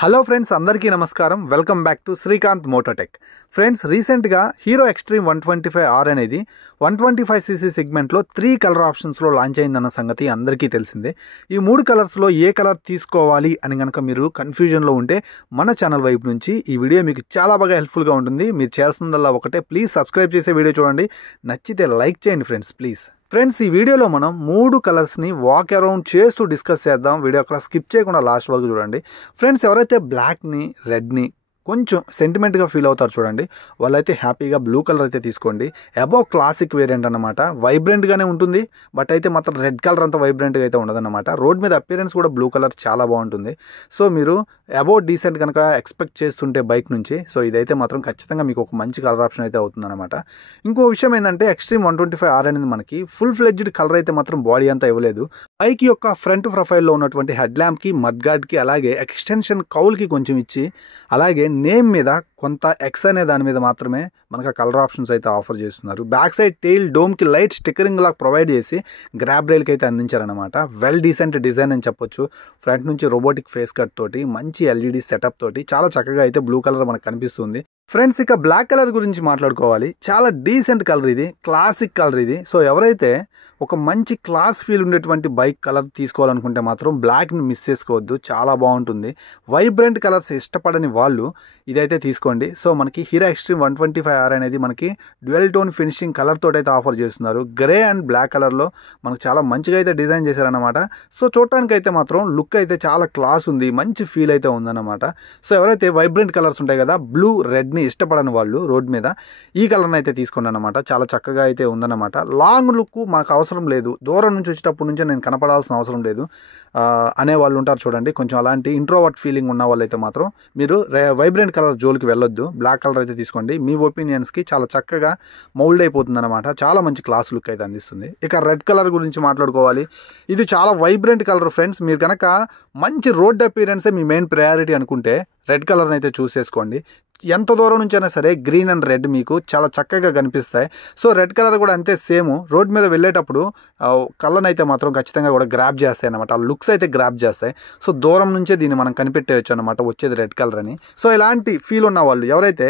Hello friends, అందరికీ నమస్కారం. Welcome back to Srikanth Mototech. Friends, రీసెంట్గా హీరో ఎక్స్ట్రీమ్ 125R అనేది 125cc సెగ్మెంట్లో 3 కలర్ ఆప్షన్స్లో లాంచ్ అయిందన్న సంగతి అందరికీ తెలిసిందే. ఈ 3 కలర్స్లో ఏ కలర్ తీసుకోవాలి అని కనుక మీరు కన్ఫ్యూజన్లో ఉంటే మన ఛానల్ వైపు నుంచి ఈ వీడియో మీకు చాలా బాగా హెల్ప్ఫుల్గా ఉంటుంది. మీరు చేయాల్సిందల్లా ఒకటే, ప్లీజ్ సబ్స్క్రైబ్ చేసే వీడియో చూడండి. నచ్చితే లైక్ చేయండి ఫ్రెండ్స్, ప్లీజ్. ఫ్రెండ్స్, ఈ వీడియోలో మనం 3 కలర్స్ని వాక్ అరౌండ్ చేస్తూ డిస్కస్ చేద్దాం. వీడియో అక్కడ స్కిప్ చేయకుండా లాస్ట్ వరకు చూడండి. ఫ్రెండ్స్, ఎవరైతే బ్లాక్ని, రెడ్ని కొంచెం సెంటిమెంట్గా ఫీల్ అవుతారు చూడండి, వాళ్ళైతే హ్యాపీగా బ్లూ కలర్ అయితే తీసుకోండి. అబౌవ్ క్లాసిక్ వేరియంట్ అన్నమాట. వైబ్రెంట్గానే ఉంటుంది, బట్ అయితే మాత్రం రెడ్ కలర్ అంతా వైబ్రెంట్గా అయితే ఉండదన్నమాట. రోడ్ మీద అపియరెన్స్ కూడా బ్లూ కలర్ చాలా బాగుంటుంది. సో మీరు అబౌవ్ డీసెంట్ కనుక ఎక్స్పెక్ట్ చేస్తుంటే బైక్ నుంచి, సో ఇదైతే మాత్రం ఖచ్చితంగా మీకు ఒక మంచి కలర్ ఆప్షన్ అయితే అవుతుందన్నమాట. ఇంకో విషయం ఏంటంటే, ఎక్స్ట్రీమ్ 125R అనేది మనకి ఫుల్ ఫ్లెడ్జ్డ్ కలర్ అయితే మాత్రం బాడీ అంతా ఇవ్వలేదు. బైక్ యొక్క ఫ్రంట్ ప్రొఫైల్లో ఉన్నటువంటి హెడ్ ల్యాంప్కి, మడ్ గార్డ్కి, అలాగే ఎక్స్టెన్షన్ కౌల్కి కొంచెం ఇచ్చి, అలాగే నేమ్ మీద కొంత ఎక్స్ అనే దాని మీద మాత్రమే మనకు కలర్ ఆప్షన్స్ అయితే ఆఫర్ చేస్తున్నారు. బ్యాక్ సైడ్ టెయిల్ డోమ్కి లైట్ స్టిక్కరింగ్ లాగా ప్రొవైడ్ చేసి గ్రాబ్ రైల్కి అయితే అందించారనమాట. వెల్ డీసెంట్ డిజైన్ అని చెప్పొచ్చు. ఫ్రంట్ నుంచి రోబోటిక్ ఫేస్ కట్ తోటి, మంచి ఎల్ఈడి సెటప్ తోటి చాలా చక్కగా అయితే బ్లూ కలర్ మనకు కనిపిస్తుంది. ఫ్రెండ్స్, ఇక బ్లాక్ కలర్ గురించి మాట్లాడుకోవాలి. చాలా డీసెంట్ కలర్ ఇది, క్లాసిక్ కలర్ ఇది. సో ఎవరైతే ఒక మంచి క్లాస్ ఫీల్ ఉండేటువంటి బైక్ కలర్ తీసుకోవాలనుకుంటే మాత్రం బ్లాక్ని మిస్ చేసుకోవద్దు, చాలా బాగుంటుంది. వైబ్రెంట్ కలర్స్ ఇష్టపడని వాళ్ళు ఇదైతే తీసుకోండి. సో మనకి హీరో ఎక్స్ట్రీమ్ 125R అనేది మనకి డ్యూయల్ టోన్ ఫినిషింగ్ కలర్ తోటి అయితే ఆఫర్ చేస్తున్నారు. గ్రే అండ్ బ్లాక్ కలర్లో మనకు చాలా మంచిగా అయితే డిజైన్ చేశారనమాట. సో చూడటానికి అయితే మాత్రం లుక్ అయితే చాలా క్లాస్ ఉంది, మంచి ఫీల్ అయితే ఉందన్నమాట. సో ఎవరైతే వైబ్రెంట్ కలర్స్ ఉంటాయి కదా, బ్లూ, రెడ్ ఇష్టపడని వాళ్ళు రోడ్ మీద ఈ కలర్ని అయితే తీసుకోండి అనమాట. చాలా చక్కగా అయితే ఉందన్నమాట. లాంగ్ లుక్ మనకు అవసరం లేదు, దూరం నుంచి వచ్చేటప్పటి నుంచే నేను కనపడాల్సిన అవసరం లేదు అనే వాళ్ళు ఉంటారు చూడండి. కొంచెం అలాంటి ఇంట్రోవర్ట్ ఫీలింగ్ ఉన్న వాళ్ళు అయితే మాత్రం మీరు వైబ్రెంట్ కలర్ జోలికి వెళ్ళొద్దు, బ్లాక్ కలర్ అయితే తీసుకోండి. మీ ఒపీనియన్స్కి చాలా చక్కగా మౌల్డ్ అయిపోతుంది అనమాట. చాలా మంచి క్లాస్ లుక్ అయితే అందిస్తుంది. ఇక రెడ్ కలర్ గురించి మాట్లాడుకోవాలి. ఇది చాలా వైబ్రెంట్ కలర్ ఫ్రెండ్స్. మీరు కనుక మంచి రోడ్ అపీరెన్సే మీ మెయిన్ ప్రయారిటీ అనుకుంటే రెడ్ కలర్ని అయితే చూసేసుకోండి. ఎంత దూరం నుంచి అయినా సరే గ్రీన్ అండ్ రెడ్ మీకు చాలా చక్కగా కనిపిస్తాయి. సో రెడ్ కలర్ కూడా అంతే, సేమ్ రోడ్ మీద వెళ్ళేటప్పుడు కలర్ని అయితే మాత్రం ఖచ్చితంగా కూడా గ్రాప్ చేస్తాయి అనమాట. ఆ లుక్స్ అయితే గ్రాప్ చేస్తాయి. సో దూరం నుంచే దీన్ని మనం కనిపెట్టేయచ్చు అనమాట, వచ్చేది రెడ్ కలర్ అని. సో ఇలాంటి ఫీల్ ఉన్న వాళ్ళు, ఎవరైతే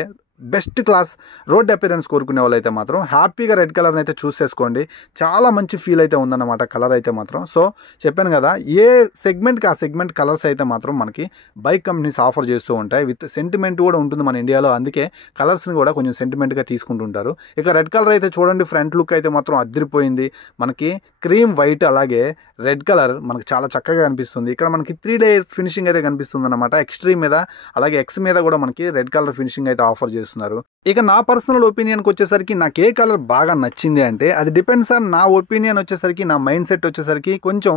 బెస్ట్ క్లాస్ రోడ్ అపియరెన్స్ కోరుకునే వాళ్ళు అయితే మాత్రం హ్యాపీగా రెడ్ కలర్ని అయితే చూస్ చేసుకోండి. చాలా మంచి ఫీల్ అయితే ఉందన్నమాట కలర్ అయితే మాత్రం. సో చెప్పాను కదా, ఏ సెగ్మెంట్కి ఆ సెగ్మెంట్ కలర్స్ అయితే మాత్రం మనకి బైక్ కంపెనీస్ ఆఫర్ చేస్తూ ఉంటాయి. విత్ సెంటిమెంట్ కూడా ఉంటుంది మన ఇండియాలో, అందుకే కలర్స్ని కూడా కొంచెం సెంటిమెంట్గా తీసుకుంటుంటారు. ఇక రెడ్ కలర్ అయితే చూడండి, ఫ్రంట్ లుక్ అయితే మాత్రం అదిరిపోయింది. మనకి క్రీమ్ వైట్ అలాగే రెడ్ కలర్ మనకి చాలా చక్కగా కనిపిస్తుంది. ఇక్కడ మనకి 3 లేయర్ ఫినిషింగ్ అయితే కనిపిస్తుంది అనమాట. ఎక్స్ట్రీమ్ మీద అలాగే ఎక్స్ మీద కూడా మనకి రెడ్ కలర్ ఫినిషింగ్ అయితే ఆఫర్ చేస్తున్నారు. ఇక నా పర్సనల్ ఒపీనియన్కి వచ్చేసరికి నాకు ఏ కలర్ బాగా నచ్చింది అంటే, అది డిపెండ్స్ ఆన్ నా ఒపీనియన్ వచ్చేసరికి, నా మైండ్ సెట్ వచ్చేసరికి కొంచెం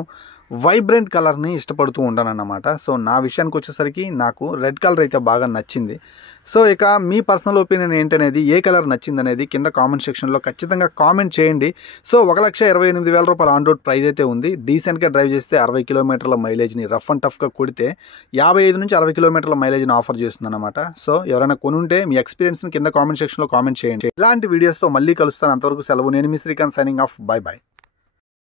వైబ్రెంట్ కలర్ని ఇష్టపడుతూ ఉంటానన్నమాట. సో నా విషయానికి వచ్చేసరికి నాకు రెడ్ కలర్ అయితే బాగా నచ్చింది. సో ఇక మీ పర్సనల్ ఒపీనియన్ ఏంటనేది, ఏ కలర్ నచ్చింది అనేది కింద కామెంట్ సెక్షన్లో ఖచ్చితంగా కామెంట్ చేయండి. సో 1,28,000 రూపాయల ఆన్ రోడ్ ప్రైస్ అయితే ఉంది. డీసెంట్గా డ్రైవ్ చేస్తే 60 కిలోమీటర్ల మైలేజ్ని రఫ్ అండ్ టఫ్గా కొడితే 55 నుంచి 60 కిలోమీటర్ల మైలేజ్ని ఆఫర్ చేస్తుంది అనమాట. సో ఎవరైనా కొనుంటే మీ ఎక్స్పీరియన్స్ని కింద కామెంట్ సెక్షన్లో కామెంట్ చేయండి. ఇలాంటి వీడియోస్తో మళ్ళీ కలుస్తాను. అంతవరకు సెలవు. నేను మీ Srikanth, signing off. Bye by.